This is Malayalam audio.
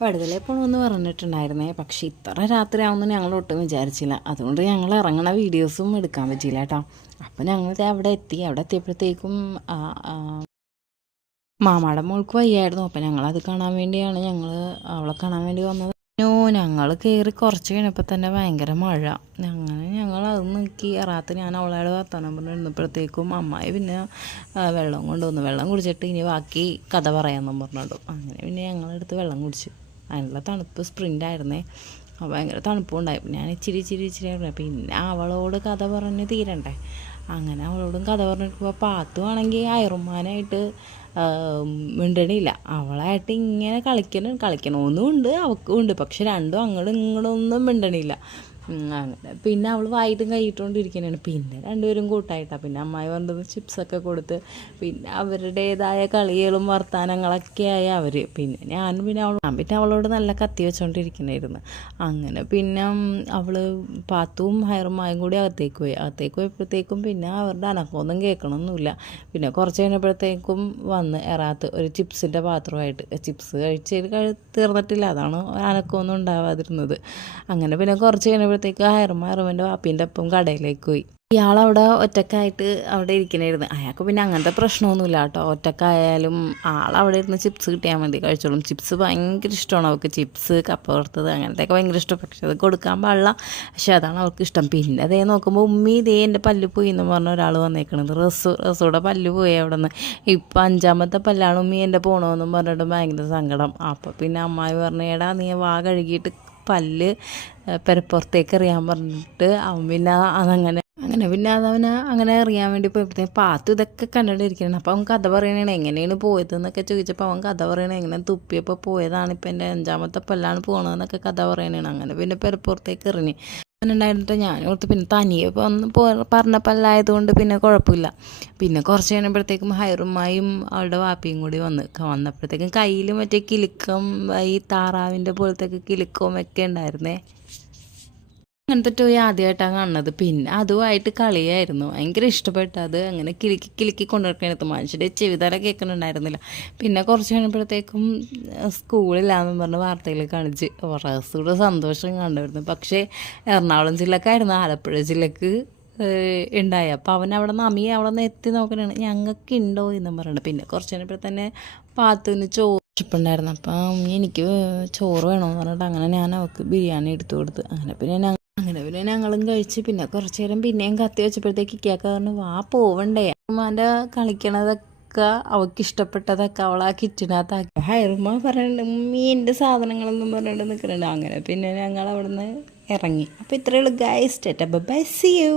വടുതലയിൽ പോകണമെന്ന് പറഞ്ഞിട്ടുണ്ടായിരുന്നേ. പക്ഷേ ഇത്ര രാത്രി ആവുമെന്ന് ഞങ്ങൾ ഒട്ടും വിചാരിച്ചില്ല. അതുകൊണ്ട് ഞങ്ങൾ ഇറങ്ങണ വീഡിയോസും എടുക്കാൻ പറ്റിയില്ല കേട്ടോ. അപ്പം ഞങ്ങൾ അവിടെ എത്തിയപ്പോഴത്തേക്കും മാമാടെ മോൾക്ക് വയ്യായിരുന്നു. അപ്പം ഞങ്ങളത് കാണാൻ വേണ്ടിയാണ് അവളെ കാണാൻ വേണ്ടി വന്നത്. ഞങ്ങൾ കയറി കുറച്ച് കഴിഞ്ഞപ്പോൾ തന്നെ ഭയങ്കര മഴ. അങ്ങനെ ഞങ്ങളത് നോക്കി ഞാൻ അവളോട് വർത്തമാനം പറഞ്ഞിരുന്നപ്പോഴത്തേക്കും അമ്മായി പിന്നെ വെള്ളം കൊണ്ടുവന്നു. വെള്ളം കുടിച്ചിട്ട് ഇനി ബാക്കി കഥ പറയാമെന്നും പറഞ്ഞിട്ടു. അങ്ങനെ പിന്നെ ഞങ്ങളെടുത്ത് വെള്ളം കുടിച്ചു. അതിനുള്ള തണുപ്പ് സ്പ്രിൻ്റായിരുന്നേ. ഭയങ്കര തണുപ്പുണ്ടായി. ഞാൻ ഇച്ചിരി പിന്നെ അവളോട് കഥ പറഞ്ഞ് തീരണ്ടേ. അങ്ങനെ അവളോടും കഥ പറഞ്ഞിട്ട് പാത്തുവാണെങ്കിൽ അയറുമാനായിട്ട് മിണ്ടണില്ല. അവളായിട്ട് ഇങ്ങനെ കളിക്കണമെന്നും ഉണ്ട്, അവൾക്കും ഉണ്ട്. പക്ഷെ രണ്ടും അങ്ങോട്ടും ഇങ്ങോട്ടൊന്നും മിണ്ടണില്ല. അങ്ങനെ പിന്നെ അവൾ വായിട്ടും കൈയിട്ടുകൊണ്ടിരിക്കുന്നതാണ്. പിന്നെ രണ്ടുപേരും കൂട്ടായിട്ടാണ്. പിന്നെ അമ്മായി വന്നത് ചിപ്സൊക്കെ കൊടുത്ത് പിന്നെ അവരുടേതായ കളികളും വർത്തമാനങ്ങളൊക്കെ ആയി അവർ. പിന്നെ ഞാൻ പിന്നെ അവളോട് നല്ല കത്തി വെച്ചുകൊണ്ടിരിക്കണമായിരുന്നു. അങ്ങനെ പിന്നെ അവൾ പാത്തും ഹയറുമായും കൂടി അകത്തേക്ക് പോയപ്പോഴത്തേക്കും പിന്നെ അവരുടെ അനക്കമൊന്നും കേൾക്കണമൊന്നുമില്ല. പിന്നെ കുറച്ച് കഴിഞ്ഞപ്പോഴത്തേക്കും വന്ന് എറാത്ത് ഒരു ചിപ്സിൻ്റെ പാത്രമായിട്ട് ചിപ്സ് തീർന്നിട്ടില്ല. അതാണ് അനക്കമൊന്നും ഉണ്ടാവാതിരുന്നത്. അങ്ങനെ പിന്നെ കുറച്ച് കഴിഞ്ഞപ്പോഴത്തേക്ക് ഹയറുമാൻ്റെ വാപ്പീൻ്റെ ഒപ്പം കടയിലേക്ക് പോയി. ഇയാളവിടെ ഒറ്റക്കായിട്ട് അവിടെ ഇരിക്കണമായിരുന്നു. അയാൾക്ക് പിന്നെ അങ്ങനത്തെ പ്രശ്നമൊന്നുമില്ല കേട്ടോ. ഒറ്റക്കായാലും ആളവിടെ ഇരുന്ന് ചിപ്സ് കിട്ടിയാൽ മതി, കഴിച്ചോളും. ചിപ്സ് ഭയങ്കര ഇഷ്ടമാണ് അവൾക്ക്. ചിപ്സ്, കപ്പ വറുത്തത് അങ്ങനത്തെയൊക്കെ ഭയങ്കര ഇഷ്ടം. പക്ഷെ അത് കൊടുക്കാൻ പാടില്ല. പക്ഷെ അതാണ് അവൾക്ക് ഇഷ്ടം. പിന്നെ അതേ നോക്കുമ്പോൾ ഉമ്മി എൻ്റെ പല്ല് പോയി എന്ന് പറഞ്ഞ ഒരാൾ വന്നേക്കണത്. റസൂടെ പല്ല് പോയി അവിടെ നിന്ന്. ഇപ്പം 5ാമത്തെ പല്ലാണ് ഉമ്മി എൻ്റെ പോകണമെന്നും പറഞ്ഞിട്ട് ഭയങ്കര സങ്കടം. അപ്പോൾ പിന്നെ അമ്മായി പറഞ്ഞു, എടാ നീ വാ കഴുകിയിട്ട് പല്ല് പെരപ്പുറത്തേക്ക് എറിയാൻ പറഞ്ഞിട്ട് അവൻ പിന്നെ പിന്നെ അതവന് അങ്ങനെ അറിയാൻ വേണ്ടി പോയപ്പോഴത്തേക്കും പാത്തു ഇതൊക്കെ കണ്ടിട്ടിരിക്കണം. അപ്പോൾ അവൻ കഥ പറയണേ എങ്ങനെയാണ് പോയതെന്നൊക്കെ ചോദിച്ചപ്പോൾ അവൻ കഥ പറയണേ എങ്ങനെ തുപ്പിയപ്പോൾ പോയതാണ്, ഇപ്പം എൻ്റെ 5ാമത്തെ പല്ലാണ് പോകണമെന്നൊക്കെ കഥ പറയണേ. അങ്ങനെ പിന്നെ പെരപ്പുറത്തേക്ക് എറിഞ്ഞ് ഉണ്ടായിരുന്നിട്ട് ഞാൻ ഓർത്ത് പിന്നെ തനിയെ പറഞ്ഞ പല്ലായതുകൊണ്ട് പിന്നെ കുഴപ്പമില്ല. പിന്നെ കുറച്ച് കഴിയുമ്പോഴത്തേക്കും ഹൈറുമായും അവളുടെ വാപ്പിയും കൂടി വന്നപ്പോഴത്തേക്കും കയ്യിൽ മറ്റേ കിലുക്കം, ഈ താറാവിൻ്റെ പോലത്തെ കിലുക്കവും ഒക്കെ ഉണ്ടായിരുന്നേ. അങ്ങനത്തെ ടോയ് ആദ്യമായിട്ടാണ് കാണുന്നത്. പിന്നെ അതുമായിട്ട് കളിയായിരുന്നു. ഭയങ്കര ഇഷ്ടപ്പെട്ടത്. അങ്ങനെ കിലുക്കി കൊണ്ടുവയ്ക്കണത് മനുഷ്യരുടെ ചെവിതല കേൾക്കുന്നുണ്ടായിരുന്നില്ല. പിന്നെ കുറച്ച് കഴിയുമ്പോഴത്തേക്കും സ്കൂളില്ലാന്ന് പറഞ്ഞ് വാർത്തയിൽ കാണിച്ച് കുറച്ചുകൂടെ സന്തോഷം കണ്ടുവരുന്നു. പക്ഷേ എറണാകുളം ജില്ലക്കായിരുന്നു ആലപ്പുഴ ജില്ലക്ക് ഉണ്ടായി. അപ്പോൾ അവൻ അവിടെ നിന്ന് എത്തി നോക്കണാണ് ഞങ്ങൾക്ക് ഉണ്ടോ എന്നും പറയുന്നത്. പിന്നെ കുറച്ച് കഴിഞ്ഞപ്പോൾ തന്നെ പാത്തുവിന് ചോറുണ്ടായിരുന്നു. അപ്പം എനിക്ക് ചോറ് വേണമെന്ന് പറഞ്ഞിട്ട് അങ്ങനെ ഞാൻ അവൾക്ക് ബിരിയാണി എടുത്തു കൊടുത്ത്. അങ്ങനെ പിന്നെ ഞങ്ങളും കഴിച്ച്. പിന്നെ കുറച്ച് നേരം പിന്നെയും കത്തി വെച്ചപ്പോഴത്തേക്ക് ഇക്കാക്ക പറഞ്ഞു, വാ പോവണ്ടേ. ഉമ്മാൻ്റെ കളിക്കണതൊക്കെ അവൾക്ക് ഇഷ്ടപ്പെട്ടതൊക്കെ അവൾ ആ കിച്ചനകത്താക്കി. ഹൈറുമ്മ പറയുന്നുണ്ട്, ഉമ്മീൻ്റെ സാധനങ്ങളൊന്നും പറഞ്ഞിട്ട് നിൽക്കുന്നുണ്ട്. അങ്ങനെ പിന്നെ ഞങ്ങൾ അവിടെ നിന്ന് ഇറങ്ങി. അപ്പോൾ ഇത്രയേ ഉള്ളൂ guys. Tata bye, see U.